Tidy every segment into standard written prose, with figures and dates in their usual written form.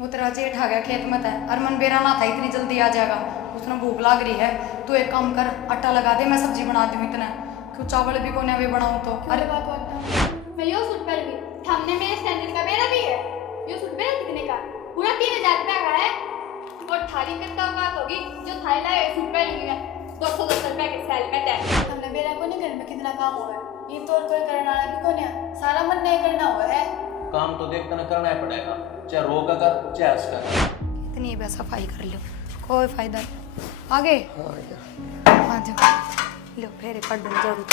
वो तेरा जेठ आ गया खेत में था और मन बेरा ना था इतनी जल्दी आ जाएगा। उसने भूख लाग रही है, तू एक काम कर आटा लगा दे, मैं सब्जी बना दूँ। इतना क्यों चावल भी कोने वे बनाऊँ तो। अरे बात मैं यो सूट पहन ली, सामने मेरे सैंडल का मेरा भी है। यो सूट मेरा कितने का? पूरा 3000 रुपया का है। और थाली कितना बात होगी जो थाली लाए सूट पहन ली है 210 रुपया के सेल में है। हमने मेरा को नहीं घर में कितना काम हुआ है, ये तो और कोई करने वाला भी कौन है, सारा मन नहीं करना हुआ है। काम तो देख कर करना ही पड़ेगा, चाहे रो का कर चाहे हंस का कर। इतनी बस सफाई कर लो, कोई फायदा नहीं। आगे हाँ जाओ, लो फेरे पढ़ दो जरूर।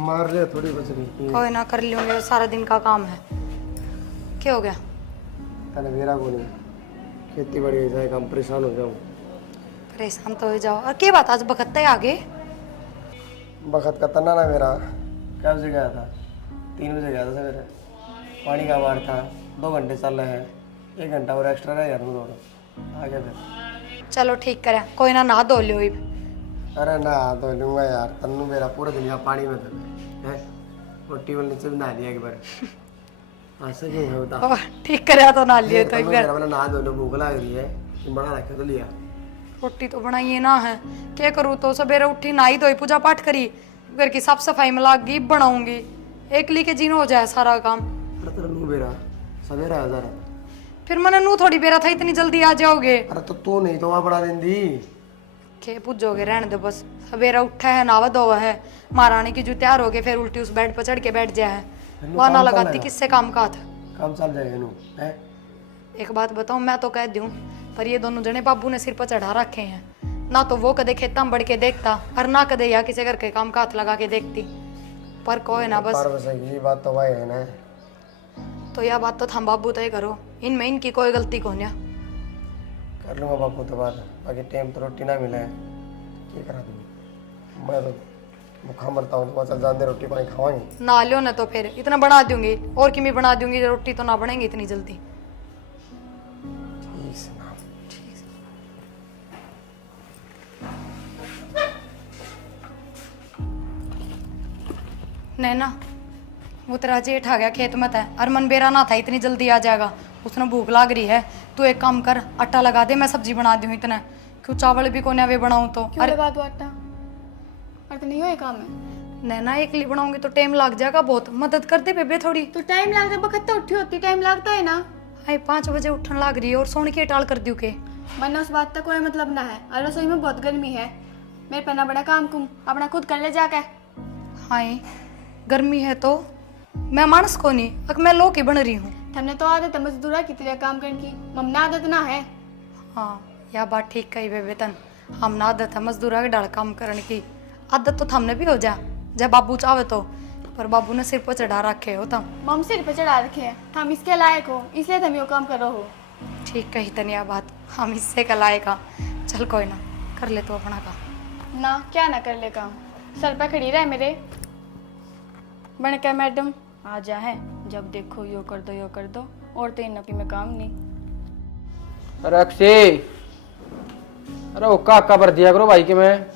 मार रहे थोड़ी बच रही। कोई ना कर लूँगे, सारा दिन का काम है। क्या हो गया? तने मेरा को नहीं, खेती बड़ी हो जाएगा, हम परेशान हो जाऊँ। परेशान तो हो जाओ। और क्या बात आज बखत्ता है आगे? बखत का तना ना मेरा क्या बजे गया था, 3 बजे गया था सवेरे। पानी का बार था, 2 घंटे चल रहे हैं, 1 घंटा और एक्स्ट्रा रह गया आ गया फिर। चलो ठीक करे, कोई ना नहा धो लो। अरे ना तो लूँगा यार, तन्नू मेरा पूरा दिन यहाँ पानी में था है, और टेबल नीचे भी नहा लिया एक बार। ऐसे क्यों है बता? ठीक करे तो नहा लिए तो एक बार। मैंने नहा धो लो, भूख लग रही है कि बना रखे तो लिया। रोटी तो बनाइए ना है, क्या करूँ तो सवेरे उठी नहाई धोई पूजा पाठ करी, घर की साफ सफाई में लाग गई, बनाऊंगी एक ली के जीनो हो जाए सारा काम। बेरा सवेरा आ जा रहा, फिर मैंने नू थोड़ी बेरा था इतनी जल्दी आ जाओगे। अरे तो तू नहीं तो वहाँ बना देंगी। के पूछोगे रहने दो बस। सवेरा उठा है, नावा धोवा है, महारानी की जो तैयार हो गए, फिर उल्टी उस बेड पर चढ़ के बैठ जाए है। वहाँ ना लगाती किससे काम का था, काम चल जाएगा नू है। एक बात बताऊं, मैं तो कह दूं पर ये दोनों जने बाबू ने सिर पर चढ़ा रखे हैं। ना तो वो कदे खेता में बढ़ के देखता और ना कदे या किसी घर के काम का हाथ लगा के देखती। पर कोई ना बस ये बात तो वही है ना। तो यह बात तो थम बाबू तय करो, इनमें इनकी कोई गलती कौन है। कर लूँगा बापू तो बात, बाकी टाइम तो रोटी ना मिले क्या करा दूँगी। मैं तो भूखा मरता हूँ, तो चल जान दे, रोटी पानी खावाएंगे ना लो ना तो फिर इतना बना दूंगी और कि मैं बना दूंगी, रोटी तो ना बनेगी इतनी जल्दी। नैना वो तेरा जेठ आ गया खेत में था और मन बेरा ना था इतनी जल्दी आ जाएगा। उसने भूख लाग रही है, तू एक काम कर आटा लगा दे, मैं सब्जी बना दूँ। इतना क्यों चावल भी कोने वे बनाऊँ तो। अरे बात वो आटा और तो नहीं हो काम है। नैना एक ली बनाऊंगी तो टाइम लग जाएगा बहुत, मदद कर दे बेबे थोड़ी। तो टाइम लगता है, बखत तो उठी होती टाइम लगता है ना। हाय 5 बजे उठने लग रही है और सोने की टाल कर दूँ के। वरना उस बात का कोई मतलब ना है। और रसोई में बहुत गर्मी है, मेरे पन्ना बड़ा काम कुम अपना खुद कर ले जाके। हाय गर्मी है तो मैं मानस को नहीं, अब मैं लो की बन रही हूँ। हमने तो आदत है मजदूरा की तरह काम करने की, मम्मा आदत ना है। हाँ यह बात ठीक कही बेबे तन, हम ना आदत है मजदूरा के डाल काम करने की। आदत तो थमने भी हो जा जब बाबू चाहे तो, पर बाबू ने सिर पर चढ़ा रखे हो तम। मम सिर पे चढ़ा रखे हैं, हम इसके लायक हो इसलिए तुम यो काम करो हो। ठीक कही तनिया बात, हम इससे का लायक। चल कोई ना कर ले तो अपना काम। ना क्या ना कर ले काम, सर पे खड़ी रहे मेरे बन के मैडम आ जा है, जब देखो यो कर दो और तो इन में काम नहीं। अरे अक्षय, अरे वो काका भर दिया करो भाई के मैं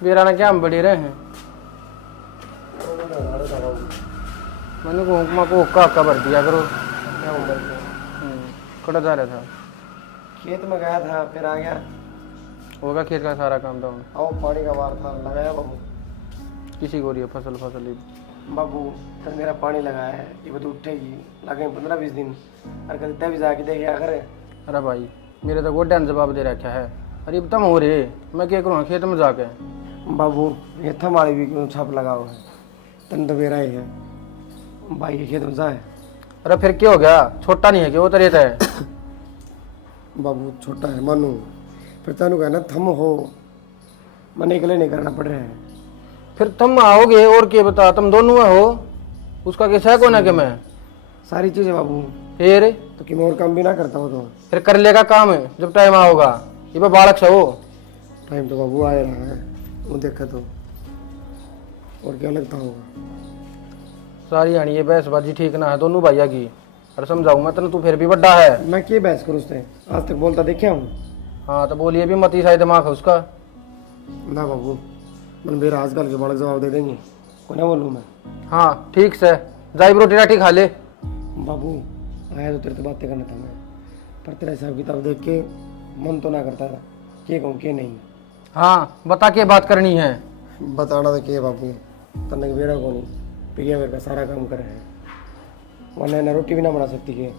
बेरा ना क्या हम बढ़े रहे हैं। मैंने को काका भर दिया करो। कड़ा जा रहा था, खेत में गया था फिर आ गया। होगा खेत का सारा काम तो। आओ पानी का बार था, लगाया बाबू। किसी को रही फसल बाबू फिर मेरा पानी लगाया है, ये बता उठेगी लगे 15-20 दिन, और कभी तभी जाके देखे क्या करे। अरे भाई मेरे तो गोड्या ने जवाब दे रखा है। अरे तुम हो रहे मैं क्या करूँ खेत में जाके। बाबू ये थमाड़ी भी क्यों छाप लगा हुआ है, तन तो मेरा ही है, भाई के खेत में जाए। अरे फिर क्या हो गया, छोटा नहीं है कि वो तो रहता है। बाबू छोटा है मानू, फिर तेन कहना थम हो, मने के लिए नहीं करना पड़ रहा है। फिर तुम आओगे और क्या बता, तुम दोनों में हो, उसका कैसा है कौन है कि मैं सारी चीजें बाबू। फिर तो कि मैं और काम भी ना करता हूँ तो फिर कर लेगा काम है जब टाइम आओगा। ये बालक से हो टाइम तो बाबू आए रहा है, वो देखा तो और क्या लगता होगा। सारी आनी ये बहसबाजी ठीक ना है दोनों भैया की। अरे समझाऊँ मैं तू फिर भी बड़ा है। मैं क्या बहस करूँ उससे, आज तक बोलता देखा हूँ। हाँ तो बोलिए भी मत ही शायद दिमाग है उसका। ना बाबू मन मेरा आजकल के बड़े जवाब दे देंगे, को ना बोलूँ मैं। हाँ ठीक से जाइब रोटी राटी खा ले। बाबू आया तो तेरे से बातें करना था मैं, पर तेरा हिसाब किताब देख के मन तो ना करता था के कहूँ के नहीं। हाँ बता के बात करनी है। बताना तो के बाबू, तन्ने के बेड़ा को नहीं पिया मेरे का सारा काम करे है, वरना ना रोटी भी ना बना सकती के।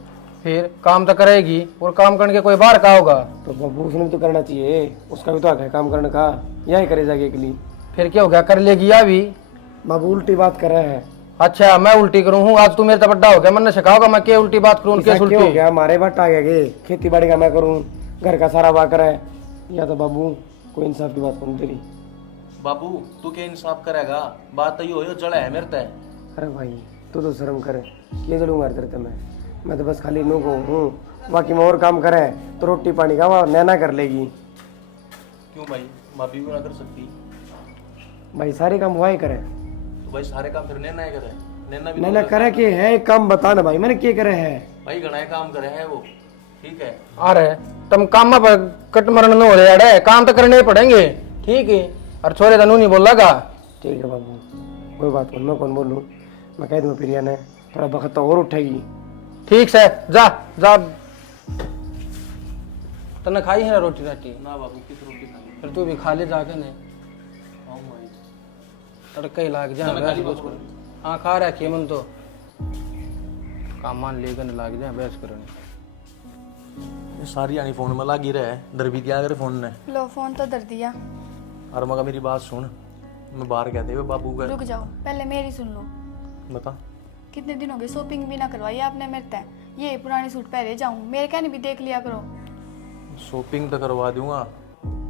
फिर काम तो करेगी, और काम करने के कोई बाहर का होगा। तो बाबू उसने भी तो करना चाहिए, उसका भी तो हक है काम करने का, यही करे जाके के लिए। फिर क्या हो गया, कर लेगी या भी। बाबू उल्टी बात कर रहा है। अच्छा मैं उल्टी करूँ हूँ, आज तू मेरे तो बड्डा हो गया, मैंने सिखाओगा मैं क्या उल्टी बात करूँ, ऐसा क्या क्यों हो उल्टी। गया, हमारे बट आ गया कि खेती बाड़ी का मैं करूँ, घर का सारा वाकर है, या तो बाबू कोई इंसाफ की बात करूँ तेरी। बाबू तू क्या इंसाफ करेगा, बात तो ये हो जड़ा है मेरे तय। अरे भाई तू तो शर्म करे, ये जरूंगा तेरे मैं तो बस खाली नू को हूँ, बाकी मैं और काम करे तो रोटी पानी का वहाँ नैना कर लेगी। क्यों भाई, भाभी भी ना कर सकती? भाई सारे काम वही करे। तो भाई सारे काम फिर नैना ही करे, नैना भी नैना करे कि है एक काम बता ना भाई, मैंने क्या करे है। भाई घना काम करे है वो, ठीक है। अरे तुम काम पर कट मरण न हो रहे यार, काम तो करने ही पड़ेंगे, ठीक है। और छोरे तनु नहीं बोल लगा। ठीक है बाबू, कोई बात नहीं, मैं कौन बोलूँ, मैं कह दूँ प्रिया ने थोड़ा वक्त तो और उठेगी। ठीक से जा जा। तने खाई है ना रोटी राटी? ना बाबू किस रोटी खानी? फिर तू भी खा ले जाके ने, हाँ भाई। तड़के ही लाग जा। तने खा ली बाबू? हाँ खा रखी है मन तो, काम मान लेकर लाग जाए बहस करने। ये सारी आनी फोन में लागी रहे, दर भी दिया करे फोन ने। लो फोन तो दर दिया। और मगर मेरी बात सुन, मैं बाहर कहते हुए बाबू का रुक जाओ, पहले मेरी सुन लो। बता। कितने दिन हो गए शॉपिंग भी ना करवाई आपने मेरे तय, ये पुराने सूट पहले जाऊं, मेरे कहने भी देख लिया करो। शॉपिंग तो करवा दूंगा,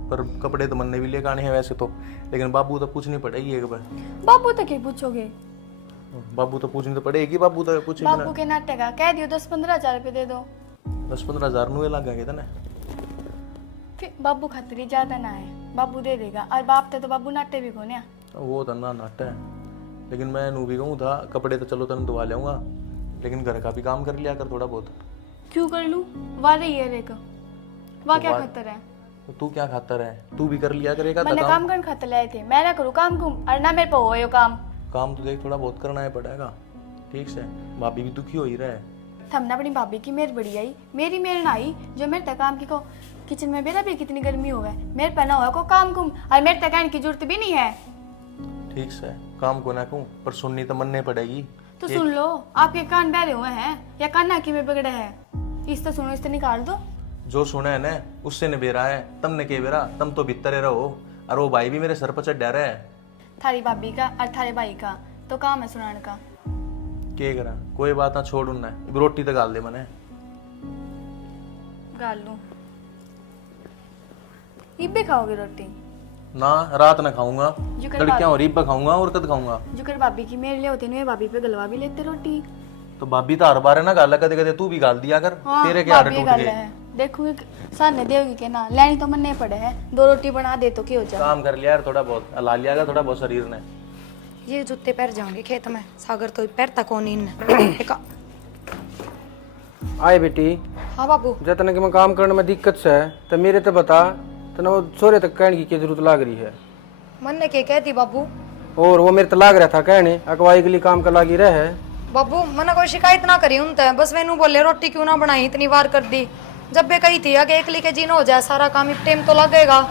पर कपड़े तो मनने भी लेकर आने हैं वैसे तो, लेकिन बाबू तो पूछनी पड़ेगी एक बार। बाबू तक ही पूछोगे? बाबू तो पूछनी तो पड़ेगी, बाबू तो पूछेगी बाबू ना। के नाटक का कह दियो 10-15 हजार रुपये दे दो। 10-15 हजार नुए लग गए ना। फिर बाबू खतरी ज्यादा ना है, बाबू दे देगा। और बाप तो बाबू नाटे भी कोने। वो तो ना नाटा है, लेकिन मैं नू भी कहूँ था कपड़े तो चलो तन धुआ लेऊंगा, लेकिन घर का भी काम कर लिया कर थोड़ा बहुत। क्यों कर लूं, वाह रही है रेक, वाह क्या खतर है। तो तू क्या खाता है, तू भी कर लिया करेगा मैंने तो काम करने खातर लाए थे, मैं ना करूँ काम कुम, और ना मेरे पे हो यो काम। काम तो देख थोड़ा बहुत करना ही पड़ेगा, ठीक से। भाभी भी दुखी हो ही रहा है। थमना अपनी भाभी की मेर बड़ी आई, मेरी मेर ना आई जो मेरे तक काम की को। किचन में मेरा भी कितनी गर्मी हो गए, मेरे पे ना हुआ को काम कुम, और मेरे तक आने की जरूरत भी नहीं है। ठीक से काम को ना कहूँ, पर सुननी तो मनने पड़ेगी। तो सुन लो, आपके कान बहरे हुए हैं या कान नाकी में बिगड़े हैं? इस तो सुनो, इस तो निकाल दो। जो सुना है ना उससे ने बेरा है, तम ने के बेरा, तम तो भीतरे रहो। और वो भाई भी मेरे सर पर चढ़ रहा है। थारी भाभी का और थारे भाई का तो काम है सुनाने का। के करा, कोई बात ना छोड़ उन्ना, रोटी तो गाल दे मने। गाल लूं, इब्बे खाओगे रोटी? ना रात ना खाऊंगा, जो कर लड़कियां और रिब्बा खाऊंगा और कद खाऊंगा। जो कर भाभी की मेरे लिए होते नहीं, भाभी पे गलवा भी लेते रोटी। तो भाभी तो हर बार है ना गाला, कदे कदे तू भी गाल दिया कर। हाँ, तेरे क्या भाभी टूट गल गए। है, देखूंगी सामने देगी के ना, लेनी तो मन नहीं पड़े है, 2 रोटी बना दे तो क्या हो जाए। काम कर लिया यार थोड़ा बहुत, ला लिया थोड़ा बहुत शरीर ने। ये जूते पैर जाऊंगे खेत में, सागर तो पैर तक होनी इन आए बेटी, हाँ बाबू। जब तने कि मैं काम करने में दिक्कत से है तो मेरे तो बता, तना वो छोरे तक कहने की क्या जरूरत लाग रही है? मन ने क्या कह दी बाबू? और वो मेरे तो लाग रहा था कहने अगवाई के लिए काम का लागी रहे। बाबू मैंने कोई शिकायत ना करी उनते, बस मैनू बोले रोटी क्यों ना बनाई, इतनी बार कर दी। जब भी कही थी आगे एक लिखे जीना हो जाए सारा काम, टाइम तो लगेगा।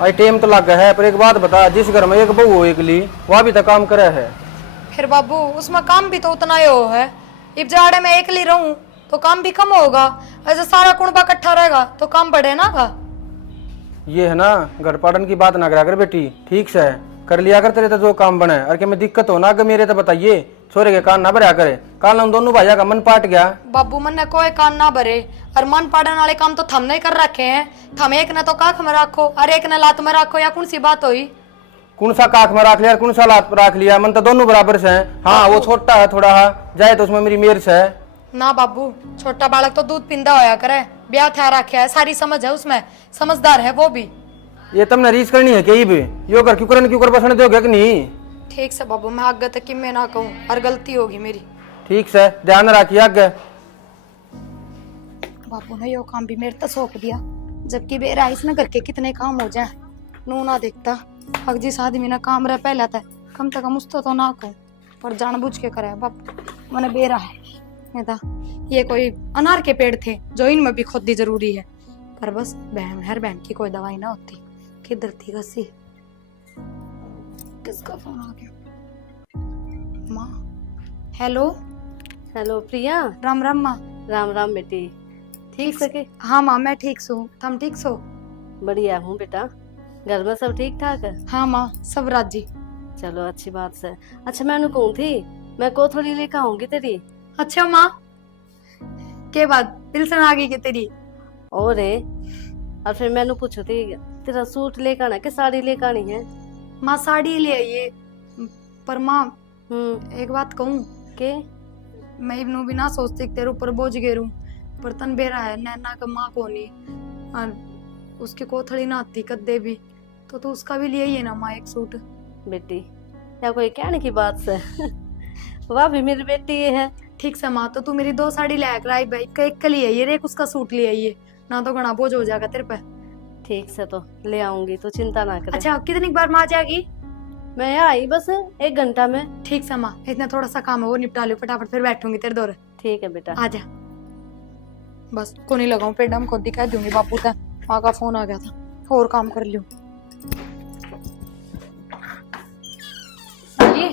आई टाइम तो लग है, पर एक बात बता, जिस घर में एक बहू हो एकली, वह भी तो काम करे है। फिर बाबू उसमें काम भी तो उतना ही हो है, इब जाड़े में एकली रहूं तो काम भी कम होगा, ऐसे सारा कुणबा इकट्ठा रहेगा तो काम बढ़े ना का। ये है ना, घर पाटन की बात ना करा कर बेटी, ठीक से कर लिया कर, तेरे तो जो काम बने। और क्या मैं दिक्कत हो ना अगर मेरे तो बताइए, छोरे के कान ना भरा करे। काल हम दोनों भाइयों का मन पाट गया। बाबू मन ने कोई कान ना भरे, और मन पाड़न वाले काम तो थमने कर रखे हैं। थम एक ने तो काख में रखो और एक ने लात में रखो, या कौन सी बात हुई? कौन सा काख में रख लिया, कौन सा लात पर रख लिया, मन तो दोनों बराबर से हैं। हाँ वो छोटा है थोड़ा, जाए तो उसमें मेरी मेर से है ना बाबू, छोटा बालक तो दूध पिंदा होया करे, ब्याह था रखा है, सारी समझ है उसमें, समझदार है वो भी। ये तुमने रीस करनी है कहीं भी, यो कर क्यों कर बसने दोगे कि नहीं? ठीक से बाबू, मैं आगे तक कि मैं ना कहूँ, और गलती होगी मेरी। ठीक से ध्यान रखिए आगे। बापू ने यो काम भी मेरे तक सौंप दिया, जबकि बेरा इसने घर के कितने काम हो जाए नू ना देखता। अब जिस आदमी ने काम रह पहला था, कम से कम उसको तो ना कहूँ, पर जानबूझ के करे बापू, मैंने बेरा है नहीं था ये कोई अनार के पेड़ थे जो इनमें भी खोदी जरूरी है। पर बस बहन हर बहन की कोई दवाई ना होती। किधर थी गस्सी? किसका फोन आ गया? माँ। हेलो। हेलो प्रिया। राम राम माँ। राम राम बेटी। ठीक सके? हाँ माँ मैं ठीक सो। तुम ठीक सो? बढ़िया हूँ बेटा। घर में सब ठीक ठाक है? हाँ माँ सब राजी। चलो अच्छी बात है। अच्छा मैं कहूँ थी मैं कोथड़ी लेकर आऊंगी तेरी। अच्छा माँ के बाद पिलसन आ गई के तेरी? और और फिर मैंने पूछो थी तेरा सूट लेकर आना कि साड़ी लेकर आनी है? माँ साड़ी ले आइए। पर माँ एक बात कहूँ के मैं इब्नू भी ना सोचती कि तेरे ऊपर बोझ गेरू। पर तन बेरा है नैना का माँ को नहीं और उसकी कोथड़ी ना आती कद्दे भी तो उसका भी लिए ही ना माँ एक सूट। बेटी या कोई कहने की बात से वाह भी मेरी बेटी है। ठीक से माँ तो तू मेरी 2 साड़ी ले आकर आई भाई एक का लिए ये एक उसका सूट ले आइए ना तो घना बोझ हो जाएगा तेरे पे। ठीक से तो ले आऊंगी तो चिंता ना कर। अच्छा कितनी बार माँ आ जाएगी? मैं आई बस 1 घंटा में। ठीक से माँ इतना थोड़ा सा काम है वो निपटा लो फटाफट फिर बैठूंगी तेरे दौरे। ठीक है बेटा आ जा। बस को नहीं लगाऊं पेड़ हम खुद दिखा दूंगी बापू का माँ का फोन आ गया था और काम कर लियो। ये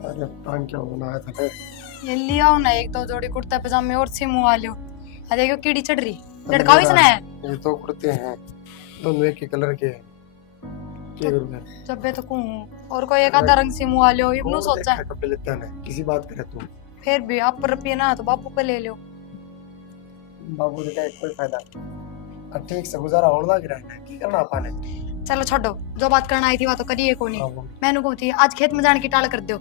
अरे टांग क्या होना आया था? ये लिया हो ना एक 2 जोड़ी कुर्ता पजामे और सिमू आ लियो। आ देखो कीड़ी चढ़ रही लड़का भी सुना है। ये तो कुर्ते हैं दोनों एक ही कलर के हैं। क्या करूं मैं? जब बे तो कहूं और कोई एक आधा रंग सिमू आ लियो इब्नू सोचा है। कपड़े लेते हैं किसी बात करे तू। फिर भी आप पर रुपये ना तो बापू पे ले लियो। बाबू ने कोई फायदा अब ठीक से गुजारा होने लग रहा है की करना पाने। चलो छोड़ो जो बात करना आई थी वो तो करिए को नहीं। मैंने कहती है आज खेत में जाने की टाल कर दो।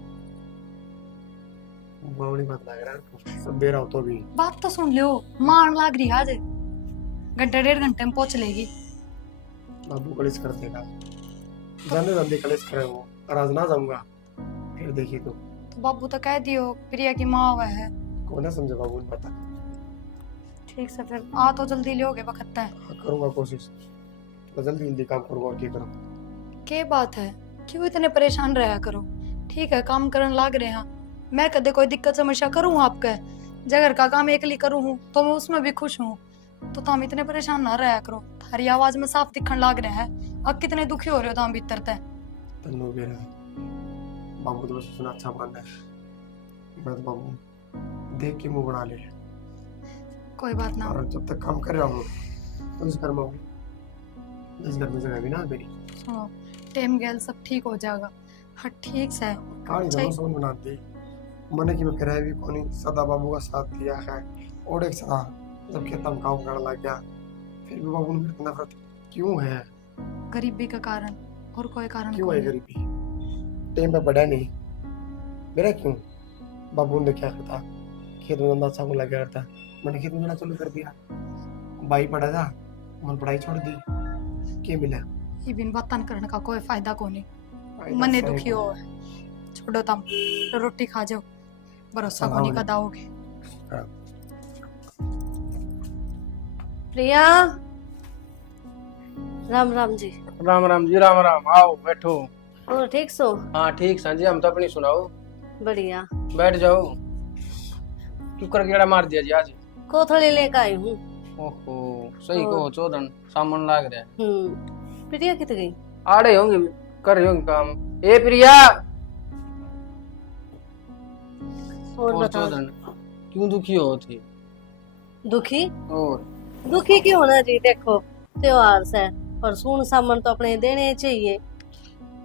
बावड़ी बात लग रहा है सब बेरा हो तो भी बात तो सुन लियो मार लाग रही आज घंटे 1.5 घंटे में पहुंच लेगी। बाबू कलेश कर देगा जाने जल्दी कलेश करे वो और आज ना जाऊंगा फिर देखिए तो बाबू तो कह दियो प्रिया की माँ वह है। कौन है समझे बाबू ने पता। ठीक से फिर आ तो जल्दी लियोगे वक्त है। करूंगा कोशिश तो जल्दी जल्दी काम करूंगा और क्या करूं। के बात है क्यों इतने परेशान रहा करो। ठीक है काम करने लाग रहे हैं मैं कदे कोई दिक्कत समस्या करूँ आपका जगर का काम एकली करूँ हूँ तो मैं उसमें भी खुश हूँ तो तुम इतने परेशान ना रहा करो। थारी आवाज में साफ दिखने लाग रहा है अब कितने दुखी हो रहे हो तुम भीतर ते। तन्नू बेरा बाबू तो बस सुना अच्छा बंदा है मैं तो बाबू देख के मुंह बना ले कोई बात ना। और जब तक काम कर रहा हूँ तो इस घर में हूँ इस घर में जगह भी ना मेरी। सुनो टेम गेल सब ठीक हो जाएगा। हाँ ठीक से कहानी दोनों सोन बनाती मने की मैं किराया भी कोनी सदा बाबू का साथ दिया है और एक सदा जब खेत में काम करने लग गया फिर भी बाबू ने मेरे को नफरत क्यों है? गरीबी का कारण और कोई कारण क्यों है कोई गरीबी? टाइम पे बढ़ा नहीं मेरा क्यों? बाबू ने क्या करता खेत में धंधा चाकू लग गया करता मैंने खेत में जाना चालू कर दिया भाई पढ़ा था मैंने पढ़ाई छोड़ दी क्या मिला? ये बिन बातन करने का कोई फायदा को नहीं फायदा मने सही दुखी हो छोड़ो तुम रोटी खा जाओ भरोसा को नहीं कदाओगे। हाँ। प्रिया। राम राम जी। राम राम जी राम राम। आओ बैठो। और ठीक सो? हाँ ठीक संजी हम तो अपनी सुनाओ। बढ़िया। बैठ जाओ। क्यों कर गेड़ा मार दिया जी आज? कोथड़ी लेकर आई हूँ। ओहो सही को चौधन सामान लाग रहा है। प्रिया कित गई? आड़े होंगे कर रहे होंगे काम। ए प्रिया। और बता। चौधन क्यों दुखी हो थी? दुखी? और दुखी क्यों होना जी? देखो त्योहार से पर सुन सामान तो अपने देने चाहिए।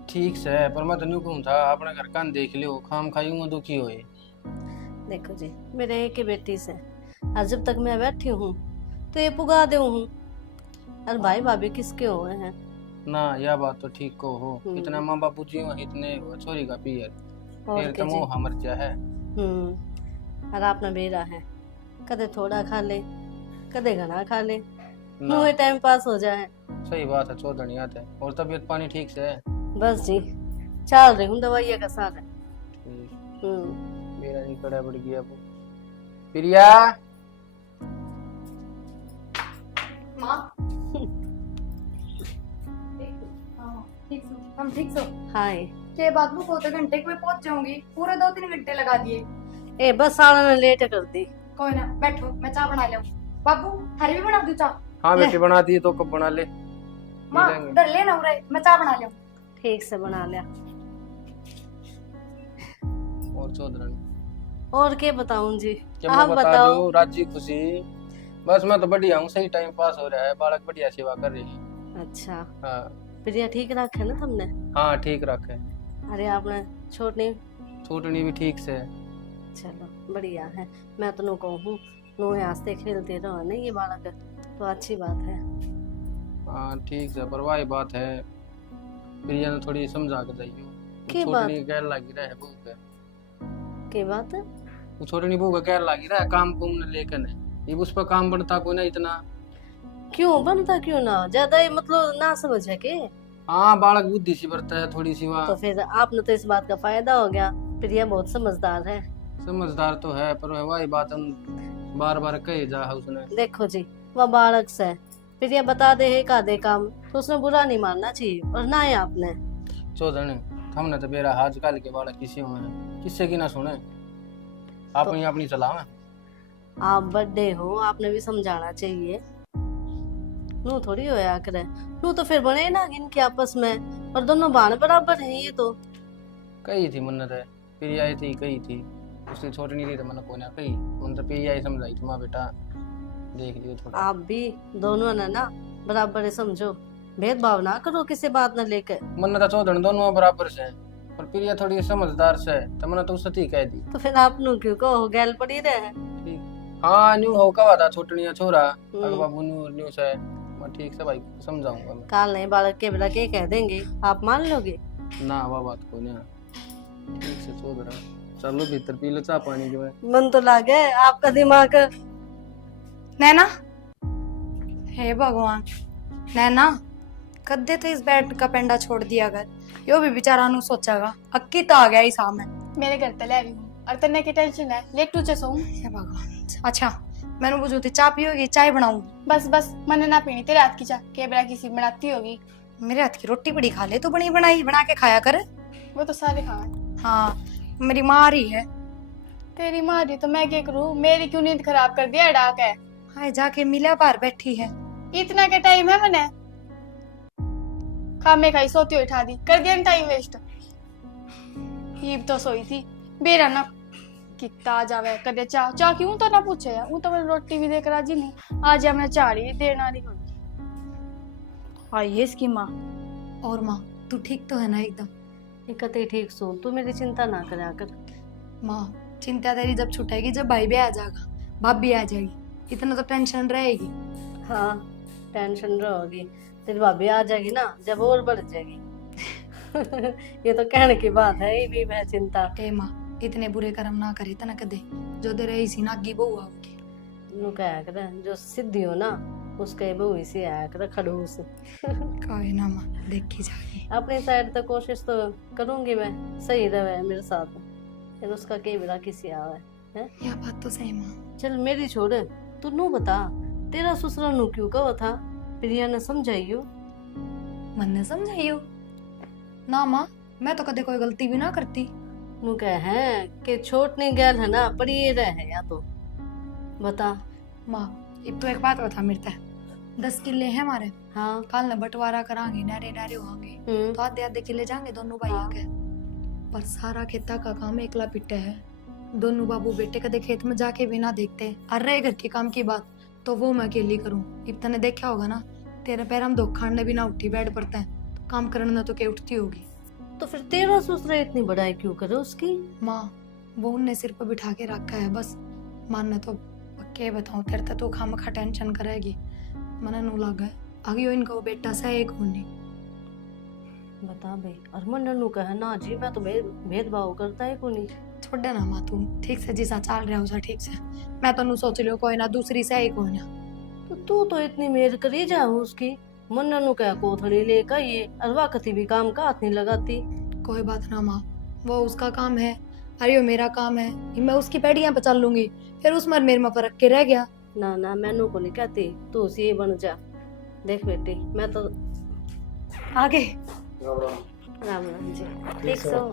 ठीक से पर मैं तो नहीं कहूँ था अपने घर का देख लियो खाम खाई में दुखी होए। देखो जी मेरे एक ही बेटी से आज जब तक मैं बैठी हूँ तो ये पुगा दे हूँ और भाई भाभी किसके हुए हैं ना यह बात तो ठीक को हो इतना माँ बापू जी इतने छोरी का पियर फिर तो मोह मर जा है। और आपने बेरा है कदे थोड़ा खा ले कदे घना खा ले मुँह टाइम पास हो जाए। सही बात है चौधन याद है। और तबीयत पानी ठीक से है? बस जी चल रही हूँ दवाइयाँ का साथ है। मेरा नहीं कड़ा बढ़ गया वो। प्रिया। माँ ठीक सो हम ठीक सो। हाय के बाद में 2 घंटे में पहुंच जाऊंगी पूरे 2-3 घंटे लगा दिए। ए बस साला ने लेट कर दी कोई ना बैठो, मैं चाय बना लूं। बाबू थारी भी बना दूं चाय? हाँ बेटी बनाती है तो कब बना ले। माँ लेंगे। इधर ले ना उरे, मैं चाय बना लूं। ठीक से बना लिया। और चौधरी और क्या बताऊं जी, क्या आप मैं बता बताओ। दूं, राजी खुशी बस। मैं तो बढ़िया हूँ, सही टाइम पास हो रहा है, बालक बढ़िया सेवा कर रही है। अच्छा, हाँ प्रिया ठीक रखे ना तुमने? हाँ ठीक रखे। अरे आपने छोटनी? छूटनी भी ठीक से। चलो बढ़िया है। मैं तो नो कहूँ नो हंसते खेलते रहो ना ये बालक, तो अच्छी बात है। हाँ ठीक से, पर वही बात है प्रिया ने थोड़ी समझा के जाइयो। की बात? छोटनी गैर लगी रहे बहू पे। की बात? वो छोटनी बहू का गैर लगी रहा है, काम कुम ने लेकर ने, ये उस पर काम बनता कोई ना इतना। क्यों बनता क्यों ना, ज्यादा ही मतलब ना समझ है के? हाँ बालक बुद्धि सी बरता है थोड़ी सी वहाँ। तो फिर आपने तो इस बात का फायदा हो गया, प्रिया बहुत समझदार है। समझदार तो है, पर वही बात हम बार बार कहे जा है उसने। देखो जी, वह बालक से प्रिया बता दे है का दे काम, तो उसने बुरा नहीं मानना चाहिए, और ना ही आपने। चौधरी हमने तो बेरा आजकल के बालक किसी हुए हैं, किससे की ना सुने, अपनी अपनी चलावे। आप बड़े हो, आपने भी समझाना चाहिए। नू थोड़ी होया करे, नू तो फिर बने ना इनके आपस में, और दोनों बाण बराबर हैं ये तो। कही थी मन्नत है, फिर आई थी कही थी, उसने छोटी नहीं थी तो मैंने कोई ना कही, मन तो फिर आई समझाई थी माँ बेटा देख लियो थोड़ा। आप भी दोनों ने ना बराबर समझो, भेदभाव ना करो किसी बात न लेकर। मन्नत तो चौधरी दोनों बराबर से, पर प्रिया थोड़ी समझदार से, तो मैंने तो उससे कह दी। तो फिर आप नू क्यों कहो, गैल पड़ी रहे। ठीक हाँ न्यू हो कहा था छोटनिया छोरा अगर बाबू न्यू से, मैं ठीक से भाई समझाऊंगा मैं। काल नहीं बालक के बेटा के कह देंगे, आप मान लोगे? ना वह बात को ना, ठीक से चौधरी चलो भीतर पी लो चाह पानी जो है। मन तो लागे आपका दिमाग। नैना, हे भगवान, नैना कद्दे तो इस बेड का पेंडा छोड़ दिया कर, यो भी बेचारा नु सोचेगा अक्की तो आ गया ही सामने। मेरे घर तले आई हूँ और तन्ने की टेंशन है, लेट टूचे सोऊं। हे भगवान। अच्छा मैंने बुझू थी चाय पियोगी, चाय बनाऊं? बस बस, मैंने ना पीनी तेरे हाथ की चाय, के बड़ा किसी बनाती होगी। मेरे हाथ की रोटी बड़ी खा ले तो, बड़ी बनाई बना के खाया कर। वो तो सारे खाए। हाँ मेरी माँ रही है। तेरी माँ दी तो मैं क्या करूँ, मेरी क्यों नींद खराब कर दिया डाक है। हाय जाके मिला बाहर बैठी है। इतना क्या टाइम है मैंने खामे खाई सोती हुई उठा दी, कर दिया टाइम वेस्ट। ये तो सोई थी बेरा ना कितना आ जावे कदे चाह चाह क्यों तो ना पूछे यार, वो तो मैंने रोटी भी देकर राजी नहीं, आज हमने चाड़ी देना नहीं होगी। आई है इसकी माँ। और माँ तू ठीक तो है ना एकदम? इकते ठीक सो, तू मेरी चिंता ना करा कर। माँ चिंता तेरी जब छुटेगी, जब भाई भी आ जाएगा, भाभी भी आ जाएगी, इतना तो टेंशन रहेगी। हाँ टेंशन रहोगी, तेरी भाभी आ जाएगी ना जब और बढ़ जाएगी। ये तो कहने की बात है, ये भी मैं चिंता। ए माँ इतने बुरे कर्म ना करे तना कदे, जो दे रही सी नागी बहू आओगी। नू कहा कर जो सिद्धि हो ना उसके बहू इसी आया कर खड़ूस। कोई ना माँ देखी जाएगी। अपनी साइड तक कोशिश तो करूंगी मैं, सही रहे मेरे साथ, फिर उसका के बिना किसी आवे है। यह बात तो सही माँ। चल मेरी छोड़, तू नू बता तेरा ससुरा नू क्यों कहा था, प्रिया ने समझाइयो? मन ने समझाइयो ना माँ, मैं तो कदे कोई गलती भी ना करती। नू कह है कि छोट नहीं गैल है ना, पर ये रहे या तो बता। माँ अब तो एक बात बता मेरे ते, 10 किले हैं हमारे। हाँ कल न बंटवारा करांगे, नारे नारे होंगे तो आधे आधे किले जाएंगे दोनों भाइयों के। पर सारा खेता का काम एकला पिट्टे है, दोनों बाबू बेटे कदे खेत में जाके भी ना देखते। और रहे घर के काम की बात तो वो मैं अकेली करूं। अब तने देखा होगा ना, तेरे पैर हम धोखा ने भी ना उठी बैठ पड़ता है, तो काम करने ना तो क्या उठती होगी। तो फिर तेरा ससुरा इतनी बड़ाई क्यों करे उसकी? माँ वो उनने सिर पर बिठा के रखा है बस। मानने तो क्या बताऊं, तेरे तो खामखा टेंशन करेगी। मने नू लगा आगे इनका वो बेटा सा एक होनी। बता बे, और मन नू कहे ना जी मैं तो भेदभाव करता है को नहीं। छोड़े ना माँ तू, ठीक से जिसा चल रहा उसा ठीक से। मैं तो नू सोच लियो कोई ना दूसरी से एक होना। तो तू तो इतनी मेहर करी जा उसकी, मन नू कह कोथड़ी लेकर ये अरवा कति भी काम का हाथ नहीं लगाती। कोई बात ना माँ, वो उसका काम है, अरे वो मेरा काम है। मैं उसकी पैड़ियां पे चल लूंगी, फिर उसमें मेरे में फर्क के रह गया। ना ना मैनू को नहीं कहती, तू उसी बन जा। देख बेटी मैं तो आगे राम राम जी ठीक सो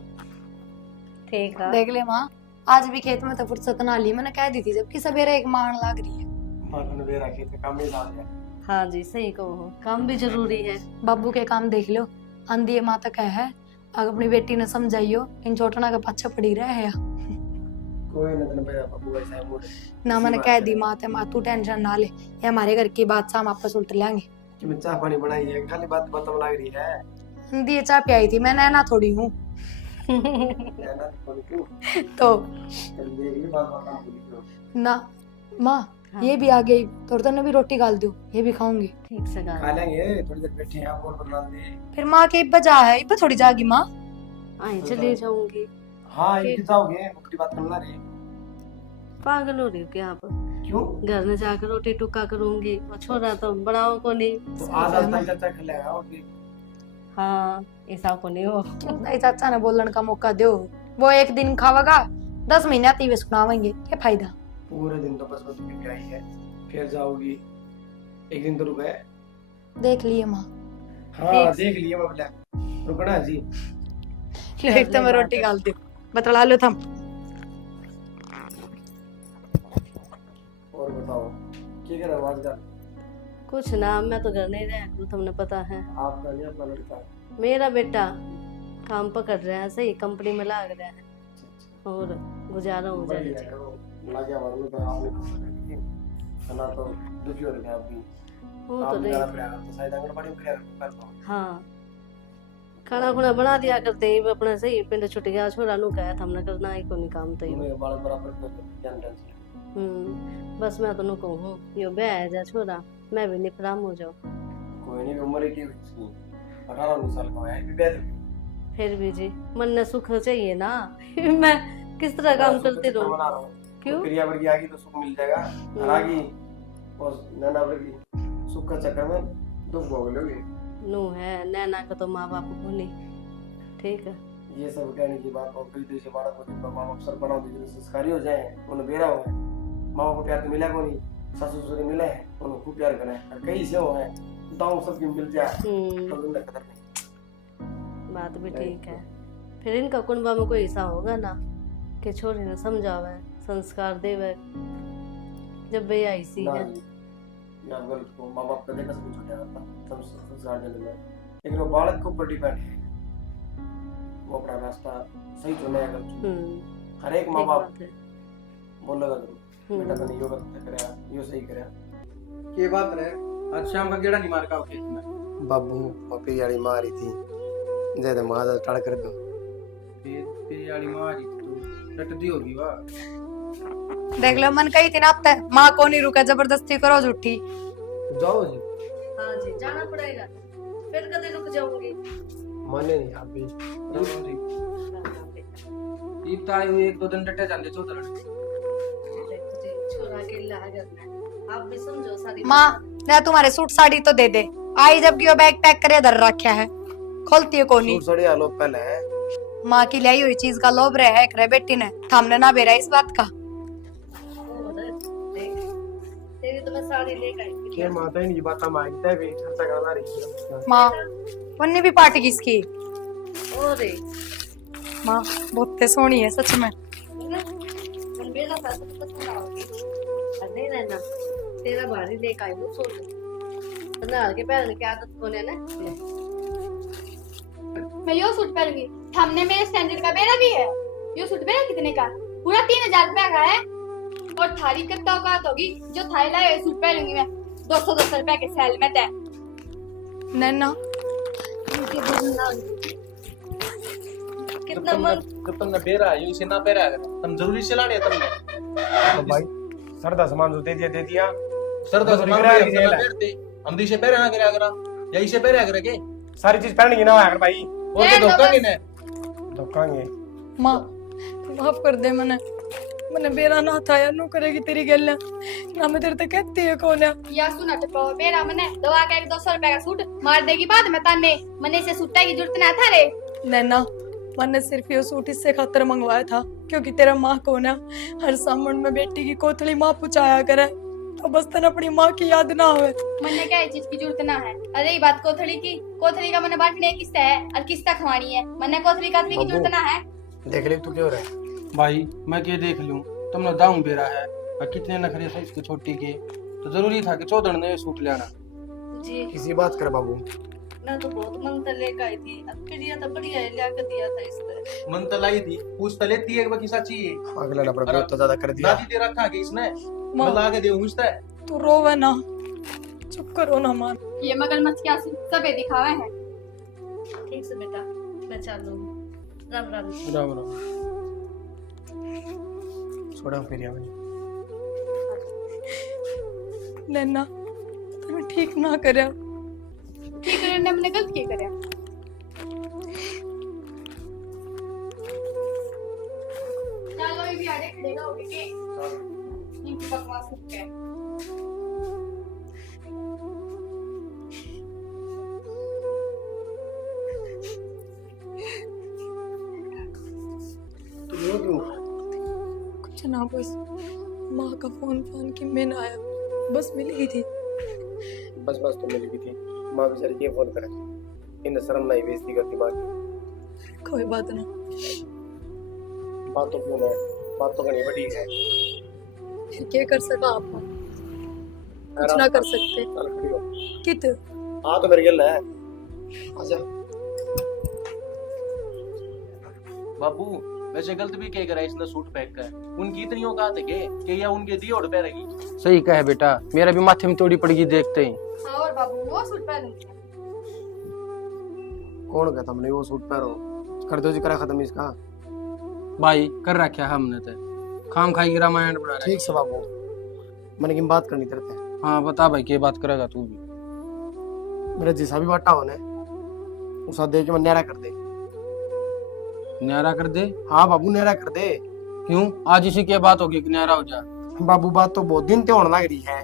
ठीक है। देख ले माँ, आज भी खेत में तो फुर्सत ना ली, मैंने कह दी थी जबकि सवेरे एक मार लाग रही है। मातन बेरा के तो काम ही ला दिया। हाँ जी सही कहो, काम भी जरूरी है। बाबू के काम देख लो, आंधी माँ तक है, अगर अपनी बेटी ने समझाइयो इन छोटना के पाछे पड़ी रहे है कोई ना तने बेरा बाबू ऐसा है मूड ना। मैंने कह दी माँ ते माँ तू टेंशन ना ले, ये हमारे घर की बात हम आपस उल्ट लेंगे। कि मैं चाय पानी बनाई है, खाली बात बतम लग रही है। आंधी चाय पियाई थी, मैं नैना थोड़ी हूँ है ना कौन क्यों तो चल देख ली बात काम बोली क्यों ना। माँ ये भी आ गई, थोड़ी ने भी रोटी डाल दो, ये भी खाऊंगी। ठीक से गा। खा लेंगे, थोड़ी देर बैठे हैं आप और बना दे। फिर माँ के इब्बा जा है, इब्बा थोड़ी जागी माँ। आई चले जाऊंगी। हाँ इनकी जाओगे, मुक्ति बात करना रे। पागल हो रही हो क्या आप? क्यों घर में जाकर रोटी टुक्का करूंगी, और छोरा तो बढ़ाओ को नहीं। तो आज तक चाचा खिलाया और फिर हाँ ऐसा को नहीं हो। नहीं चाचा ने बोलन का मौका दो, वो एक दिन खावेगा 10 महीना तीवे सुनावेंगे, क्या फायदा। पूरे दिन तो बस तुम्हें क्या ही है, फिर जाओगी एक दिन तो रुके। देख लिए माँ, हाँ देख लिए बाबला, रुकना जी। एक तो मैं रोटी डाल दी, बतला लो थम। और बताओ क्या कर रहे हो आजकल? कुछ ना, मैं तो घर नहीं रहा करूँ, तुमने पता है। आपका नहीं अपना लड़का? मेरा बेटा काम पकड़ रहा है, सही कंपनी में लाग रहा है और गुजारा हो जाए। लगे हमारे तो आपने खाना तो दुखी हो रहे आप भी। वो आप तो भी जाना नहीं। पड़ेगा, तो शायद आंगनबाड़ी में करता हूँ। हाँ खाना खुना बना दिया करते ही अपना सही पिंड छुट गया, छोरा नु कहा था हमने करना ही कोई काम तो ही। तुम्हें बाल बराबर कर जान टेंशन। बस मैं तो नु कहूँ यो बह जा छोरा, मैं भी निफराम हो जाऊँ। कोई नहीं, उम्र की इसकी 18-19 साल का है, भी बेहद फिर भी जी मन ने सुख चाहिए ना। मैं किस तरह काम करते रहूँ? बना रहा हूँ। क्यों? क्रिया वर्गी आ गई तो सुख मिल जाएगा, रागी और नैना वर्गी सुख का चक्कर में दुख भोग लोगे। नू है नैना का तो माँ बाप को नहीं, ठीक है। ये सब कहने की बात और कई देश बालक को जिनका माँ बाप सर बनाओ जिनके संस्कारी हो जाए, उन्हें बेरा हो है, माँ बाप को प्यार तो मिला को नहीं, सासू ससुर मिले हैं, उन्हें खूब प्यार करें, और कई से हो है दाऊ सबकी मिल जाए तो उन्हें कदर नहीं। बात भी ठीक है। फिर इनका कुनबा में कोई ऐसा होगा ना कि छोरी ने समझावे संस्कार देवे, जब वे आई सी है। या गलत को माँ बाप का देखा सब छूटा जाता संस्कार देने में, लेकिन वो बालक के ऊपर डिपेंड है, वो अपना रास्ता सही चुने। अगर हर एक माँ बाप बोलेगा तो बेटा तो नहीं योगा करेगा, यो सही करेगा। ये बात है। आज शाम का गेड़ा नहीं मार का खेत में। बाबू पपी वाली मारी थी, जैसे माँ टाड़ कर दो। फिर वाली मारी तो रट दी होगी वाह। देख लो मन कही थी ना अब तक, माँ को नहीं रुका, जबरदस्ती करो झूठी। जाओ जी। हाँ जी जाना पड़ेगा, फिर कदे रुक जाऊंगी। माने नहीं आप भी। ईद तो आई हुई 1-2 दिन डटे जाते चौधर। छोरा के लाग करना, आप भी समझो सारी माँ ना तुम्हारे सूट साड़ी तो दे दे, आई जबकि वो बैग पैक करे धर रखा है, खोलती है कोनी। सूट साड़ी आलो पहले है। माँ की लाई हुई चीज का लोभ रहा है करे बेटी ने, थामने ना बेरा इस बात का। तेरी तो मैं साड़ी लेकर आई थी। के माता ही नहीं बात मांगता है, वे खर्चा करना रही है। माँ उन्ने भी पार्टी किसकी? ओरे माँ बहुत सोहनी है सच में। बेला था तो पसंद आओगी। नहीं रहना तेरा भारी लेकर आई हूँ सोच बना के पहनने की आदत कोने ने। मैं यो सूट पहनूंगी, सामने मेरे स्टैंडर्ड का बेरा भी है। यो सूट मेरा कितने का? पूरा 3000 रुपया का है। और थारी कितना औकात होगी जो थाई लाए सूट पहनूंगी मैं 200 रुपया के सेल में तय। नैना कितना मन जब तुमने बेरा है इसे ना बेरा है तुम जरूरी चलाने तुमने तो भाई सरदा सामान जो दे दिया सर तो बिगड़ा हम नहीं है। बेरते हम दिशे बेरा ना करे अगर या इसे बेरा करे के सारी चीज पहनने की ना है भाई। और के धोखा के ने धोखांगे। माँ माफ कर दे, मैंने बेरा ना था यार, नो करेगी तेरी गल ना, मैं तेरे तो कहती है कौन है। या सुना तो बेरा मने दवा का 200 रुपया का सूट मार देगी बाद में ताने, मने से सूटा की जरूरत ना था रे। नैना मैंने सिर्फ ये सूट इससे खातर मंगवाया था क्योंकि तेरा माँ को ना हर सामन में बेटी की कोथली माँ पुचाया करे, तो बस तेन अपनी माँ की याद ना हो। मने क्या चीज की जरूरत ना है। अरे ये बात कोथली का मने बांटने किस्ता है और किस्ता खवानी है, मने कोथली काथली की जरूरत ना है। देख ले तू क्यों रहा है? भाई मैं के देख लूं, तुमने दाऊं बेरा है और कितने नखरे से इसकी छोटी के, तो जरूरी था कि चौधर ने सूट ले आना। जी किसी बात कर बाबू। मैं तो बहुत मन तक लेकर आई थी, अब के दिया था बढ़िया है, लिया कर दिया था इसने। मन तलाई थी, पूछ तले थी एक बाकी सच्ची है। अगला ना बहुत तो ज्यादा कर दिया। दादी दे रखा के इसने, माँ। बला के दे मुझता है। तू रोवे ना, चुप करो ना माँ। ये मगरमच्छ क्या सब ये दिखावे हैं। ठीक से बेटा, मैं चल लूंगी। राम राम। राम राम। छोड़ा फिर यार। नैना तुम ठीक ना करया। ठीक करने हमने गलत की करे। चलो ये भी आड़े खड़ेगा हो के इनकी बकवास सुन के। तुम रो क्यों? कुछ ना, बस माँ का फोन की मैं ना आया, बस मिल गई थी। बस तो मिल गई थी। माँ बेचारी के फोन करे, इन शर्म नहीं बेइज्जती करती माँ की। कोई बात ना, बात तो क्यों है, बात तो करनी बड़ी है। फिर क्या कर सका आप? कुछ ना कर सकते। चल खड़ी हो। कित हाँ तो मेरे गिल है। आजा। बाबू वैसे गलत भी क्या करा इसने सूट पैक का, उनकी इतनी औकात है कि या उनके दी ओढ़ पैरेगी। सही कहे बेटा, मेरा भी माथे में तोड़ी पड़गी देखते ही। हाँ और बाबू वो सूट पहनूंगी। कौन कहता हमने वो सूट पहनो? कर दो जी, करा खत्म इसका। भाई कर रखा हमने तो, खाम खाई की रामायण बना रहे। ठीक से बाबू, मैंने की बात करनी तेरे से। हाँ बता भाई, क्या बात करेगा तू भी? मेरा जिसा भी बाटा होने उसा दे के मैं न्यारा कर दे। न्यारा कर दे? हाँ बाबू न्यारा कर दे। क्यों, आज इसी की बात होगी कि न्यारा हो जा? बाबू बात तो बहुत दिन ते होने लग रही है।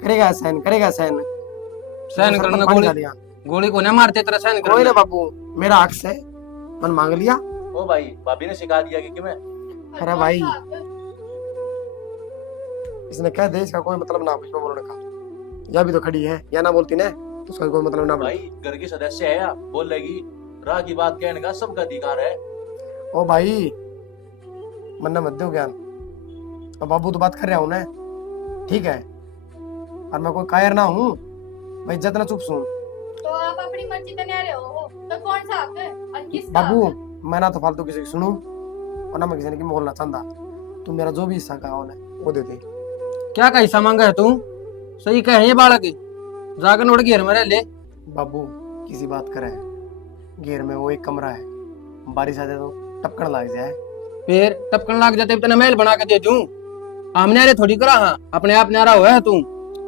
करेगा सहन, करेगा सहन। सहन सर पर करना, पानी गोली डाल दिया। गोली को नहीं मारते तेरा सहन कोई ना करना। बाबू, मेरा हक से मन मांग लिया। ओ भाई भाभी ने सिखा दिया कि मैं अरे भाई, इसने कह दे इसका कोई मतलब ना कुछ बोलने का। या भी तो खड़ी है, या ना बोलती ना तो उसका कोई मतलब ना भाई घर की सदस्य है या बोल लेगी, राह की बात कहने का सबका अधिकार है। ओ भाई मन मत दो ज्ञान। अब बाबू तो बात कर रहा हूँ ना, ठीक है, और मैं कोई कायर ना हूँ, मैं इज्जत ना चुप सुन। तो आप अपनी मर्जी से नहीं रहे हो तो कौन सा हक है और किसका बाबू हक है? मैं ना तो फालतू किसी की सुनूं और ना मैं किसी की बोलना चाहता। तू मेरा जो भी हिस्सा का हो ना वो दे दे। क्या का हिस्सा मांगा है तू? सही कहे ये बालक, जाकर नोट घेर में रह ले। बाबू किसी बात करे, घेर में वो एक कमरा है, बारिश आ जाए तो टपकन लग जाए। फिर टपकन लाग जाते तेना महल बना के दे दूं। हमने अरे थोड़ी करा, हाँ अपने आप न्यारा हुआ है तू।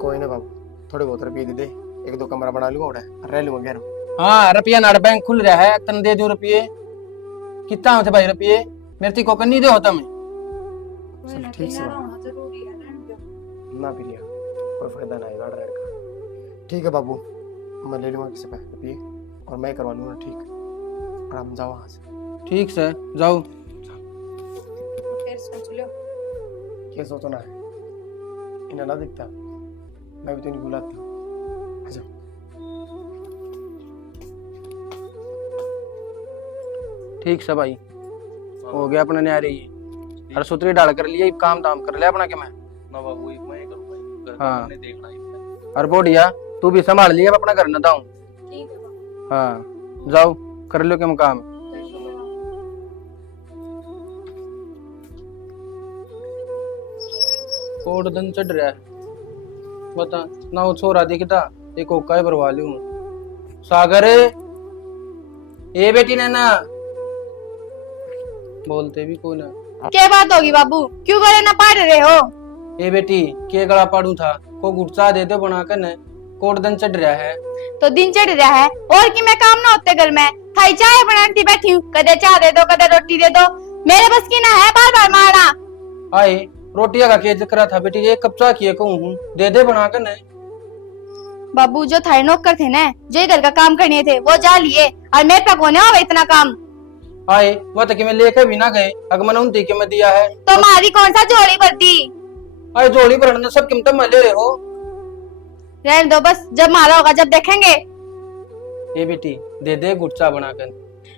कोई ना बाबू, थोड़े बहुत रुपये दे दे, एक दो कमरा बना लूंगा और रह लूंगा घेर में। हाँ रुपया नाड़ बैंक खुल रहा है, तन दे दो रुपये। कितना होते भाई रुपये? मेरे ती कोकन नहीं दे होता मैं। चल ठीक से बाबू। होना जरूरी है, रहने दो। ना प्रिया, कोई फायदा नहीं गाड़ रहने का। ठीक है बाबू, मैं ले लूंगा किसी पे रुपये और मैं करवा लूंगा ठीक, और हम जाओ वहां से। ठीक से जाओ। फिर सोच लो। क्या सोचना है, इन्हें ना दिखता, मैं भी तो नहीं बुलाता। अच्छा ठीक से भाई, हो गया अपने न्यारे ही। और सूत्री डाल कर लिया, काम दाम कर लिया अपना के मैं। ना बाबू एक मैं करूंगा, घर का हाँ। मैंने देखना ही है। और बोडिया तू भी संभाल लिया अपना घर न दाऊं। ठीक है बाबू। हाँ जाओ कर लो क्या काम। कोड दिन चढ़ रहा है, बता ना वो छोरा दिखता, एक ओका ही भरवा लूं। सागर ए बेटी नैना, बोलते भी कोई ना। क्या बात होगी बाबू, क्यों गले ना पढ़ रहे हो? ए बेटी के गला पाड़ू था, को गुटसा दे दो बना कर न, कोड दिन चढ़ रहा है। तो दिन चढ़ रहा है और कि मैं काम ना होते घर में, थाई चाय बनाती बैठी हूँ, कदे चाय दे दो कदे रोटी दे दो, मेरे बस की ना है बार बार मारना। आए रोटिया का के जिक्र था बेटी, ये कब चा किए कहूँ दे दे बना कर न। बाबू जो थाई नौकर थे ना, जो घर का काम करने थे वो जा लिए, और मेरे पे कोने हो इतना काम। आए वह तक मैं लेकर भी ना गए, अगमन उनती के मैं दिया है। तो मारी कौन सा जोड़ी भरती? आए जोड़ी भरना सब कीमत में ले रहे हो। रहने दो बस, जब मारा होगा जब देखेंगे। ये बेटी दे दे गुटचा बनाकर।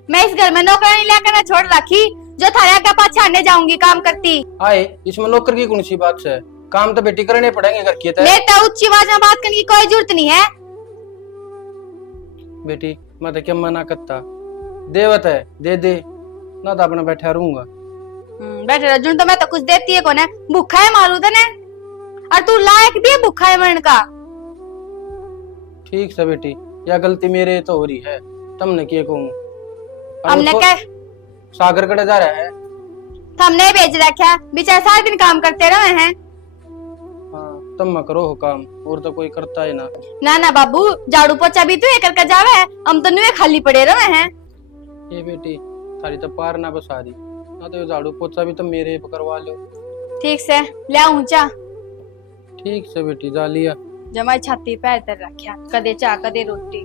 मैं इस घर में नौकरानी लेकर ना छोड़ रखी, जो थारे के पास छाड़ने जाऊंगी काम करती। आए इसमें नौकर की कौन सी बात है? काम तो बेटी करने पड़ेंगे घर के तय। मैं तो ऊंची आवाज में बात करने की कोई जरूरत नहीं है। बेटी मैं तो क्या मना करता, देवत है दे दे, ना तो अपना बैठा रहूंगा। बैठे रह जुन तो मैं तो कुछ देती है कौन है, भूखा है मालूम है और तू लायक भी है भूखा है मरण का। ठीक से बेटी, या गलती मेरे तो हो रही है, तुमने किए कहूँ। हमने क्या सागर कड़े जा रहा है। हमने भेज रखा, बेचारे सारा दिन काम करते रहे हैं। हाँ तुम मत करो हो काम, और तो कोई करता है ना। ना ना बाबू, झाड़ू पोछा भी तू एक करके जावे, हम तो नुए खाली पड़े रहे हैं। ये बेटी थारी तो पार ना बसा दी, ना तो ये झाड़ू पोछा भी तो मेरे पे करवा लो। ठीक से ले आऊं चा। ठीक से बेटी जा लिया। जमाई छाती पैर तर रखा, कदे चा कदे रोटी।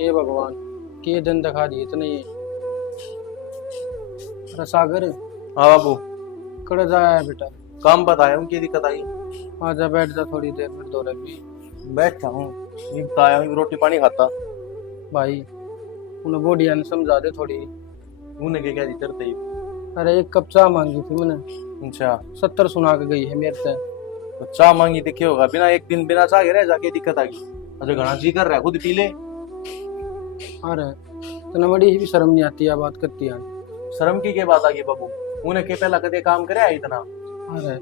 हे भगवान के दिन दिखा दिए इतने ये। अरे सागर हाँ बाबू, कड़े जाया है बेटा? काम बताया हूँ, क्या दिक्कत आई? आजा बैठ जा थोड़ी देर में, दो रही बैठता हूँ, ये बताया हूँ, रोटी पानी खाता। भाई उन्हें बोडिया ने समझा दे थोड़ी। उन्हें क्या दी करते ही? अरे एक कप चाय मांगी थी मैंने, अच्छा 70 सुना के गई है मेरे से। तो चाह मांगी थी, क्या होगा? बिना एक दिन बिना चाह के रह जाके दिक्कत आ गई। अच्छा घना जी कर रहा है, खुद पी ले। अरे तो बड़ी भी शर्म नहीं आती है बात करती है। शर्म की क्या बात आ गई बाबू? उन्हें के पहला कदे काम करे है इतना? अरे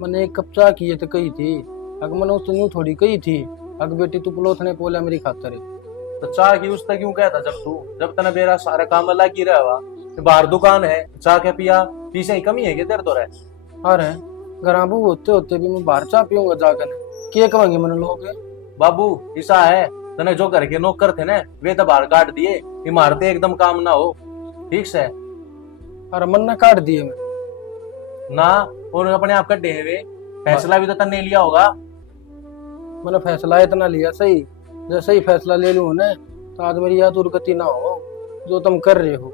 मैंने एक कप चाय की तो कही थी, अगर मैंने उससे यूं थोड़ी कही थी, अगर बेटी तू पलोथने पोला मेरी खातर है। तो चाह की उसने क्यों कहता? जब तना मेरा सारा काम अलग की रहा हुआ, बाहर दुकान है, चाह के पिया पीछे ही कमी है क्या तेरे तो रहे? अरे गराबू होते होते भी मैं बाहर चाय पीऊंगा जाकर, क्या कहेंगे मैंने लोग? बाबू ऐसा है, तने जो घर के नौकर थे ना वे तो बाहर काट दिए, इमारतें एकदम काम ना हो। ठीक से? अरे मन ना काट दिए मैं ना, और अपने आप कटे हैं वे, फैसला भी तो तन्ने लिया होगा। मैंने फैसला इतना लिया सही, जैसे ही फैसला ले लूं ना तो आज मेरी यह दुर्गति ना हो जो तुम कर रहे हो।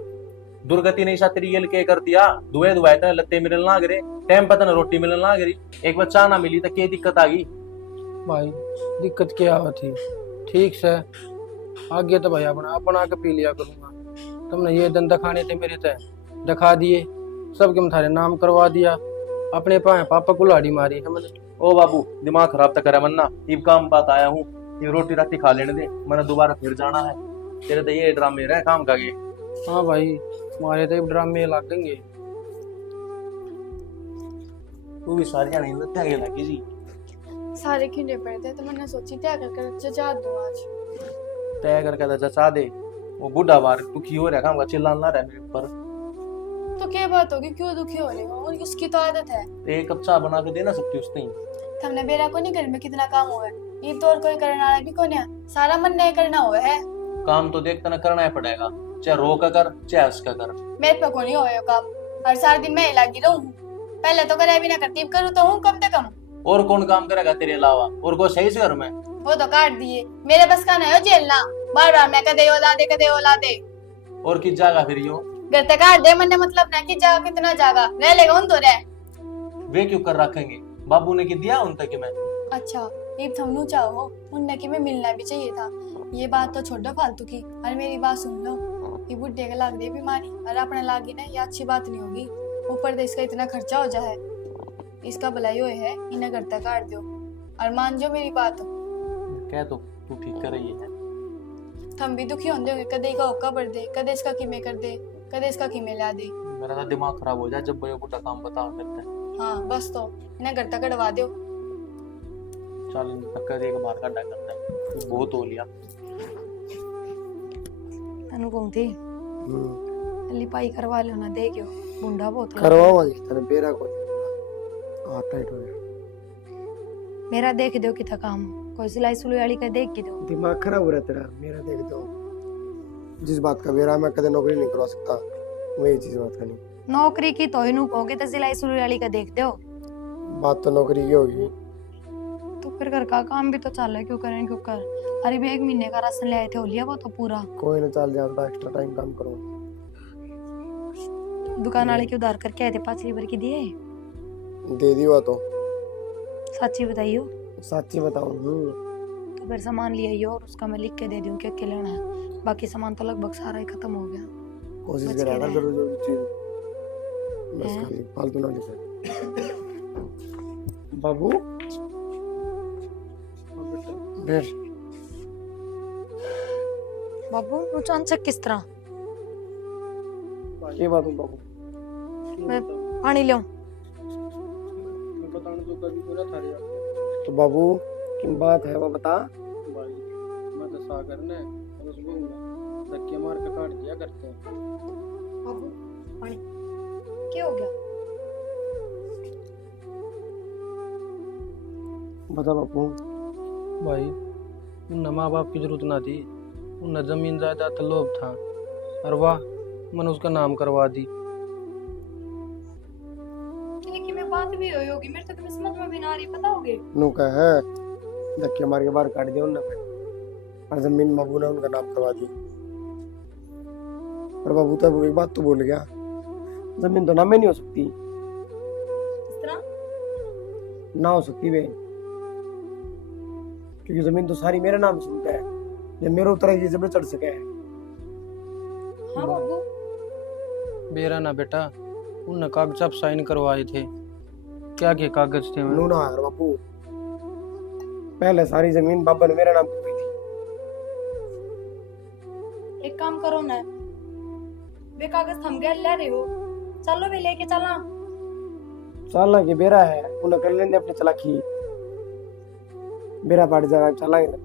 दुर्गति नहीं सा तेरी के कर दिया, दुए दुआए तने लत्ते मिलने लाग रहे, टाइम पता ना रोटी मिलने लाग रही, एक बच्चा ना मिली तो क्या दिक्कत आ गई? भाई दिक्कत क्या थी? ठीक से आगे तो भाई अपना अपना के पी लिया करूंगा। तुमने ये दिन दिखाने थे मेरे तय, दिखा दिए, सबके थारे नाम करवा दिया, अपने पापा को लाड़ी मारी है मैंने। ओ बाबू दिमाग खराब तक करे मन्ना, इब काम बात आया हूँ, ये रोटी राटी खा लेने दे, मैंने दोबारा फिर जाना है। तेरे तो ये ड्रामे रहे काम का ये। हाँ भाई हमारे तो ड्रामे लगेंगे। तू भी सारी नहीं लगता है लगी जी। सारे खिंडे पड़ते तो मैंने सोची क्या कर जजा दूं आज। तय करके जचा दे, वो बूढ़ा बार दुखी हो रहा काम का, चिल्लाना रहा मेरे ऊपर। तो क्या बात होगी, क्यों दुखी हो रही हो? उसकी तो आदत है। एक कप चाय बना के दे ना सकती उसने। हमने बेरा को नहीं घर में कितना काम हुआ है, ये तो और कोई करने वाला भी कौन है, सारा मन नहीं करना हुआ है। काम तो देख तना करना ही पड़ेगा, चाहे रो का कर चाहे उसका कर। मेरे पे को नहीं हो काम, हर सारा दिन मैं ही लगी रहूं। पहले तो करे भी ना करती, करूँ तो हूँ कम से कम। और कौन काम करेगा तेरे अलावा? और कोई सही से घर में? वो तो काट दिए, मेरे बस का नहीं हो झेलना, बार बार मैं कदे ओला दे। और किस जागा फिर यो? घर तक काट दे, मैंने मतलब ना कि जागा कितना जागा रह लेगा उन तो रह। वे क्यों कर रखेंगे? बाबू ने की दिया उन तक मैं। अच्छा ये थमनू चाहो, उनने कि मैं मिलना भी चाहिए था। ये बात तो छोड़ो फालतू की, और मेरी बात सुन लो, ये बुढ़े का लाग दे बीमारी और अपने लागी ना, ये अच्छी बात नहीं होगी। ऊपर से इसका इतना खर्चा हो जाए, इसका भलाई हुए है, इन्हें घर तक काट दो और मान जो मेरी बात। कह तो तू ठीक कर रही है। हम भी दुखी होंगे होंगे, कदे का ओका बढ़ दे, कदे इसका किमे कर दे, कदे इसका किमे ला दे। मेरा तो दिमाग खराब हो जाए जब वो बूढ़ा काम बता करता है। हाँ बस तो इन्हें घर तक कटवा दो। चल टक्कर एक बार का डर करता है, बहुत हो लिया। अनुपम थी लिपाई करवा लो ना, देखियो बुंडा बहुत करवाओ तेरे बेरा को आता है तो मेरा देख दो कितना काम, कोई सिलाई सुलाई वाली का देख के दो। दिमाग खराब हो रहा है तेरा, मेरा देख दो। जिस बात का बेरा मैं कदे नौकरी नहीं करवा सकता, वही चीज बात करनी। नौकरी की तो ही नूप होगी तो सिलाई सुलाई वाली का देख दो। बात तो नौकरी की होगी, तो फिर घर का काम भी तो चल रहा है, क्यों करें क्यों कर। अरे भी 1 महीने का राशन ले आए थे, हो लिया वो तो पूरा। कोई ना चल जाता, एक्स्ट्रा टाइम काम करो। दुकान वाले की उधार करके आए थे, 5 लीवर की दिए, दे दियो तो सच्ची बताइयो। सच्ची बताऊं तो फिर सामान ले आइयो और उसका मैं लिख के दे दूं क्या लेना है। बाकी सामान तो लगभग सारा ही खत्म हो गया। कोशिश बच करेगा के जरूर जरूर चीज बस हैं? खाली फालतू ना लिखे। बाबू बैठ। बाबू अचानक किस तरह? ये बात है बाबू। मैं पानी ले आऊं? मैं बताऊं तो कभी पूरा था रे तो बाबू क्या बात है वो बता। भाई। मैं तो सागर ने और उस बहू ने धक्के मार के काट दिया करते हैं। बाबू पानी क्या हो गया? बता बाबू। भाई उन माँ बाप की जरूरत ना थी, उन जमीन जायदाद का लोभ था, और वाह मैंने उसका नाम करवा दी। कि मैं बात भी हुई होगी, मेरे तो तुम्हें समझ में भी ना आ रही, पता होगे? नू का है धक्के मार के बाहर काट दिया उन्होंने, और जमीन बाबू ने उनका नाम करवा दी। और बाबू तो एक बात तो बोल गया, जमीन तो नाम ही नहीं हो सकती, इस तरह ना हो सकती वे, क्योंकि जमीन तो सारी मेरे नाम सुनता है, ये मेरे उतर ये जब चढ़ सके है। हाँ बाबू बेरा ना बेटा, उन कागज आप साइन करवाए थे। क्या के कागज थे? नू ना यार बापू, पहले सारी जमीन बाबा ने मेरे नाम की हुई थी। एक काम करो ना, वे कागज थम गए ले रहे हो, चलो वे लेके चला। चलना की बेरा है, उन्हें कर लेंगे अपनी चलाकी, बेरा पाट जाएगा चलाएंगे ना।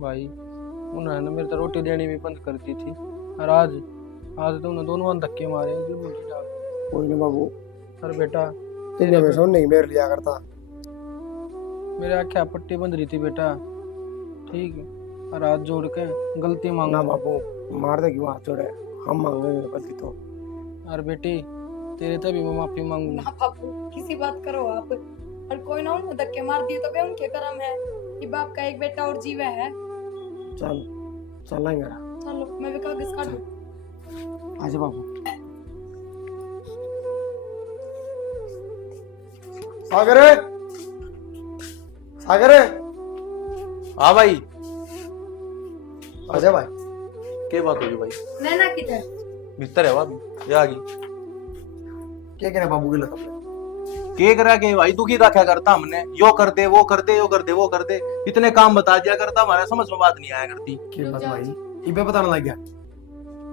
भाई उन्होंने मेरे तो रोटी देनी भी बंद कर दी थी, और आज तो उन्हें दोनों धक्के मारे हैं, जो बोली जा। कोई ना बाबू, अरे बेटा तेरे हमेशा नहीं मेरे लिया करता। मेरे आँखें पट्टी बंद रही थी बेटा, ठीक है, और हाथ जोड़ के गलती ना मांगना। बापू मार दे क्यों हाथ जोड़े, हम मांगेंगे गलती तो। अरे बेटी तेरे तभी मैं माफी मांगू। ना बाबू किसी बात करो आप, और कोई ना उनको धक्के मार दिए तो वे उनके कर्म है कि बाप का एक बेटा और जीवा है। चल चलेंगे। चलो मैं भी कागज काट दूं। आजा बाबू। सागर सागर हाँ भाई, आजा भाई। क्या बात होगी भाई? नैना किधर? भीतर है भाभी, ये आ गई। क्या कह रहे बाबू के लगा के करा के भाई दुखी रखा करता हमने, यो कर दे वो कर दे, यो कर दे वो कर दे, इतने काम बता दिया करता, हमारे समझ में बात नहीं आया करती। क्या बात भाई, इबे पता ना लग गया,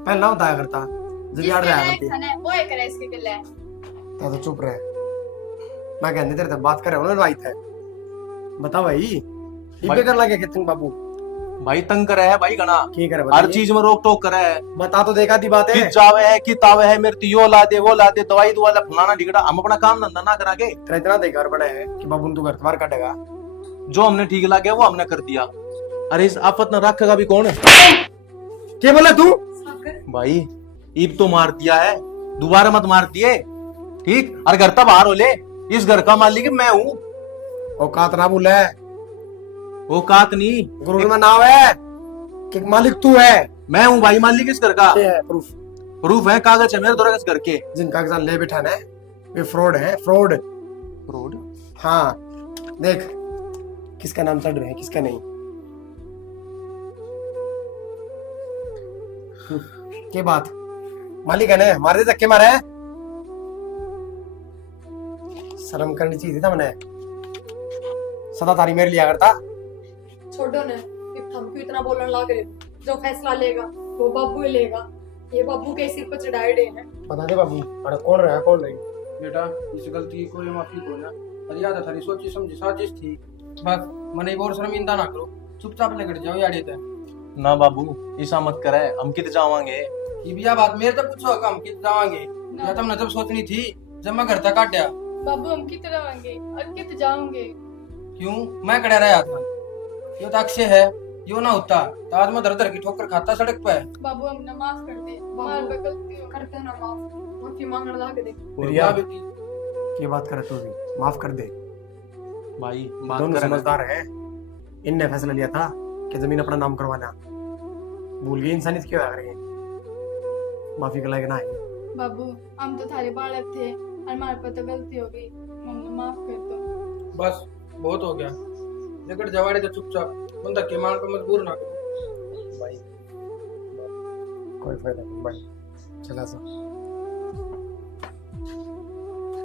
पहले ना बताया करता जब यार रहा करती। वो एक करे इसके गले ता तो चुप रहे, मैं कहने तेरे से बात करे उन्होंने भाई थे, बता भाई इबे कर लगे कितने बाबू भाई तंग करे है भाई घना, की करे हर चीज में रोक टोक करे है, बता तो देखा दी बात है। कि जावे है कि तावे है, मेरे तो यो ला दे वो ला दे, दवाई दुआ ला, फलाना ढिगड़ा, हम अपना काम धंधा ना करा के तेरा इतना देखा बड़ा है कि बाबू तू घर बाहर काटेगा। जो हमने ठीक लगे वो हमने कर दिया। अरे इस आफत न रखेगा भी कौन? क्या बोला तू? भाई ईब तो मार दिया है, दोबारा मत मार दिए, ठीक? और घर तक बाहर हो ले, इस घर का मालिक मैं हूँ। औकात ना बोले, औकात नहीं, गुरु में नाम है कि मालिक तू है। मैं हूँ भाई मालिक इस घर का। ये है प्रूफ, प्रूफ है, कागज है मेरे द्वारा इस घर के। जिन कागजात ले बैठा है वे फ्रॉड है, फ्रॉड। फ्रॉड? हाँ देख किसका नाम चढ़ रहे हैं किसका नहीं। क्या बात, मालिक है ना, मारे धक्के मारे हैं? शर्म करनी चाहिए था मैंने, सदा तारी मेरे लिया करता। छोड़ो ने, हम क्यों इतना बोलने लग रहे हो? जो फैसला लेगा वो बाबू ही लेगा, ये बाबू के सिर पर चढ़ाए डे हैं। बता दे बाबू अरे कौन रहा कौन नहीं। बेटा इस गलती की कोई माफी को ना, अरे याद थारी सोची समझी साजिश थी, बस मने और शर्मिंदा ना करो, चुपचाप लेकर जाओ यार। ये ना बाबू ऐसा मत करे, हम कित जावांगे? ये भी बात मेरे तो पूछो कम कित जावांगे, या तुमने जब सोचनी थी जब मैं घर तक काटा। बाबू हम कित रहोगे और कित जाओगे? क्यों मैं खड़ा रहा था, यो तो अक्षय है, यो ना होता तो आज मैं दर दर की ठोकर खाता सड़क पे। बाबू हमने माफ कर दे, हमारे पे गलती हो करते ना माफ, माफी मांगने लग दे। प्रिया ये बात करे तू भी माफ कर दे। भाई बात दोनों करे ना। समझदार है, इनने फैसला लिया था कि जमीन अपना नाम करवाना, भूल गई इंसानियत क्यों आ रही है, माफी का लायक ना है। बाबू हम तो थारे बालक थे और हमारे पे तो गलती हो गई, हमने माफ कर दो। बस बहुत हो गया, लेकर जवाड़े तो चुपचाप, बंदा के मान पर मजबूर ना करो। भाई कोई फायदा नहीं भाई, चला सा।